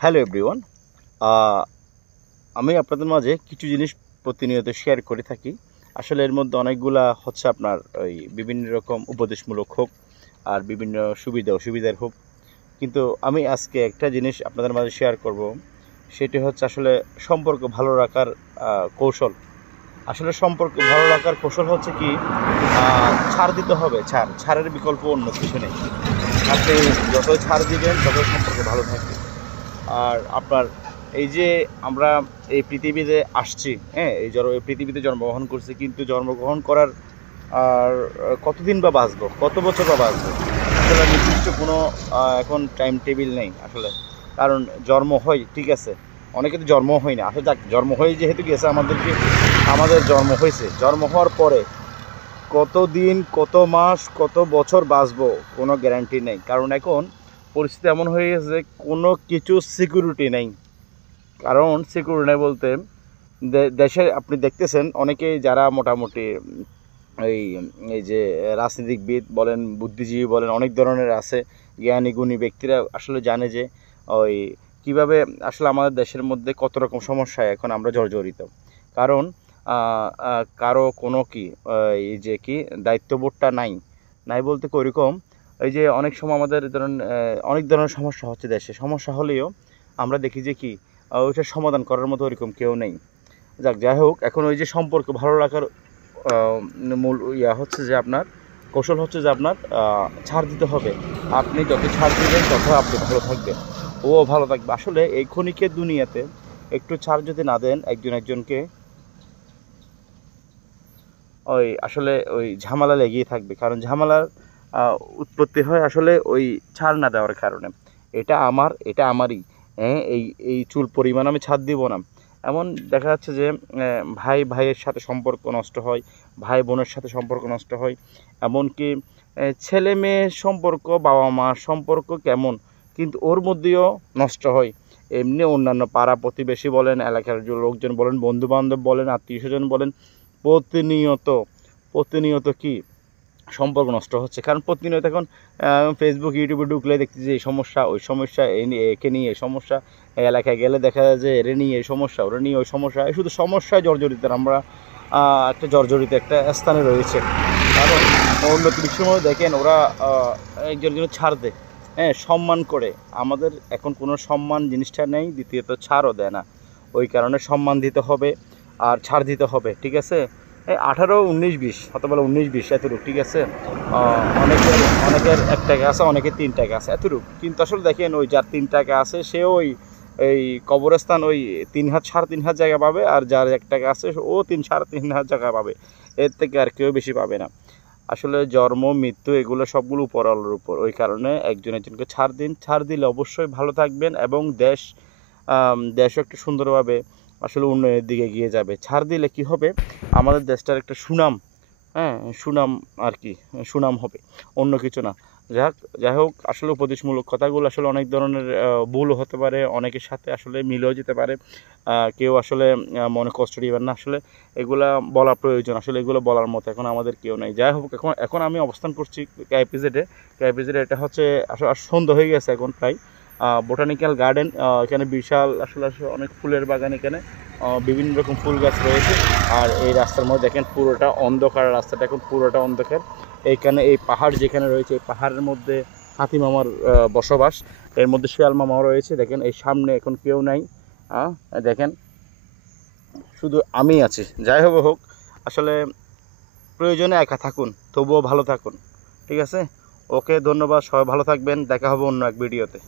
Hello everyone. আমি আপনাদের মাঝে কিছু জিনিস প্রতিনিয়ত শেয়ার করে থাকি। আসলে এর মধ্যে অনেকগুলা হচ্ছে আপনার ওই বিভিন্ন রকম উপদেশমূলক হোক আর বিভিন্ন সুবিধা অসুবিধার হোক, কিন্তু আমি আজকে একটা জিনিস আপনাদের মাঝে শেয়ার করব। সেটি হচ্ছে আসলে সম্পর্ক ভালো রাখার কৌশল। আসলে সম্পর্ক ভালো রাখার কৌশল হচ্ছে কি, ছাড় দিতে হবে। ছাড়ের বিকল্প অন্য কিছু নেই। আপনি যতই ছাড় দিবেন ততই সম্পর্ক ভালো থাকবে। আর আপনার এই যে আমরা এই পৃথিবীতে আসছি, হ্যাঁ, এই পৃথিবীতে জন্মগ্রহণ করছি, কিন্তু জন্মগ্রহণ করার আর কতদিন বা বাঁচবো, কত বছর বা বাঁচবো, আসলে নির্দিষ্ট কোনো এখন টাইম টেবিল নেই আসলে। কারণ জন্ম হয় ঠিক আছে, অনেকে তো জন্ম হয় না, আসলে যাক জন্ম হয়ে যেহেতু গেছে আমাদের জন্ম হয়েছে, জন্ম হওয়ার পরে কতদিন, কত মাস, কত বছর বাঁচবো কোনো গ্যারান্টি নেই। কারণ এখন পরিস্থিতি এমন হয়ে গেছে, কোনো কিছু সিকিউরিটি নেই। কারণ সিকিউরিটি নেই বলতে দেশে আপনি দেখতেছেন অনেকেই যারা মোটামুটি এই এই যে রাজনীতিবিদ বলেন, বুদ্ধিজীবী বলেন, অনেক ধরনের আছে জ্ঞানী গুণী ব্যক্তিরা আসলে জানে যে ওই কিভাবে আসলে আমাদের দেশের মধ্যে কত রকম সমস্যায় এখন আমরা জর্জরিত। কারণ কারো কোনো কি এই যে কি দায়িত্ববোধটা নাই। নাই বলতে কি ওইরকম, এই যে অনেক সময় আমাদের ধরেন অনেক ধরনের সমস্যা হচ্ছে দেশে, সমস্যা হলেও আমরা দেখি যে কি ওইটার সমাধান করার মতো ওরকম কেউ নেই। যাই হোক, এখন ওই যে সম্পর্ক ভালো রাখার মূল হচ্ছে যে আপনার কৌশল হচ্ছে যে আপনার ছাড় দিতে হবে। আপনি যত ছাড় দিবেন তত আপনি ভালো থাকবেন, ও ভালো থাকবে। আসলে এই ক্ষণিকের দুনিয়াতে একটু ছাড় যদি না দেন একজনকে, ওই আসলে ওই ঝামেলা লেগেই থাকবে। কারণ ঝামেলার উৎপত্তি হয় আসলে ওই ছাড় না দেওয়ার কারণে। এটা আমারই, হ্যাঁ, এই চুল পরিমাণ আমি ছাড় দিব না। এমন দেখা যাচ্ছে যে ভাই ভাইয়ের সাথে সম্পর্ক নষ্ট হয়, ভাই বোনের সাথে সম্পর্ক নষ্ট হয়, এমনকি ছেলে মেয়ের সম্পর্ক, বাবা মার সম্পর্ক কেমন, কিন্তু ওর মধ্যেও নষ্ট হয়। এমনি অন্যান্য পাড়া প্রতিবেশী বলেন, এলাকার লোকজন বলেন, বন্ধু বান্ধব বলেন, আত্মীয় স্বজন বলেন, প্রতিনিয়ত প্রতিনিয়ত কি সম্পর্ক নষ্ট হচ্ছে। কারণ প্রতিনিয়ত এখন ফেসবুক ইউটিউবে ঢুকলে দেখতেছি যে এই সমস্যা ওই সমস্যা, একে নিয়ে এই সমস্যা, এই এলাকায় গেলে দেখা যায় যে এরে নিয়ে এই সমস্যা, ওরা নিয়ে ওই সমস্যা, এই শুধু সমস্যায় জর্জরিত আমরা একটা জর্জরিত একটা স্থানে রয়েছে। কারণ উন্নত বিশ্বের দেখেন ওরা একজন ছাড় দেয়, হ্যাঁ, সম্মান করে। আমাদের এখন কোনো সম্মান জিনিসটা নেই, দ্বিতীয়ত ছাড়ও দেয় না। ওই কারণে সম্মান দিতে হবে আর ছাড় দিতে হবে, ঠিক আছে। এই 18, 19, 20 অথবা 19, 20 এতটুকু ঠিক আছে। অনেকের অনেকের 1 টাকা আছে, অনেকের 3 টাকা আছে এতটুকু। কিন্তু আসলে দেখেন ওই যার 3 টাকা আছে সে ওই এই কবরস্থান ওই 3 হাত 3.5 হাত জায়গা পাবে, আর যার 1 টাকা আছে ও 3-3.5 হাত জায়গা পাবে। এর থেকে আর কেউ বেশি পাবে না। আসলে জন্ম মৃত্যু এগুলো সবগুলো উপরওয়ালার উপর। ওই কারণে একজনকে ছাড় দিন, ছাড় দিলে অবশ্যই ভালো থাকবেন এবং দেশও একটু সুন্দরভাবে আসলে উন্নয়নের দিকে এগিয়ে যাবে। ছাড় দিলে কি হবে, আমাদের দেশটার একটা সুনাম, হ্যাঁ, সুনাম আর কি, সুনাম হবে, অন্য কিছু না। যাই হোক, আসলে উপদেশমূলক কথাগুলো আসলে অনেক ধরনের ভুলও হতে পারে, অনেকের সাথে আসলে মিলেও যেতে পারে। কেউ আসলে মনে কষ্ট দিবেন না। আসলে এগুলা বলা প্রয়োজন, আসলে এগুলো বলার মতো এখন আমাদের কেউ নেই। যাই হোক, এখন আমি অবস্থান করছি কেপিজেডে। এটা হচ্ছে আসলে সন্ধ্যা হয়ে গেছে এখন প্রায়। বোটানিক্যাল গার্ডেন, এখানে বিশাল আসলে অনেক ফুলের বাগান, এখানে বিভিন্ন রকম ফুল গাছ রয়েছে। আর এই রাস্তার মধ্যে দেখেন পুরোটা অন্ধকার, রাস্তাটা এখন পুরোটা অন্ধকার। এইখানে এই পাহাড় যেখানে রয়েছে, এই পাহাড়ের মধ্যে হাতি মামার বসবাস, এর মধ্যে শিয়াল মামাও রয়েছে। দেখেন এই সামনে এখন কেউ নাই, দেখেন শুধু আমি আছি। যাই হোক, আসলে প্রয়োজনে একা থাকুন, তবুও ভালো থাকুন, ঠিক আছে। ওকে, ধন্যবাদ, সবাই ভালো থাকবেন, দেখা হবে অন্য এক ভিডিওতে।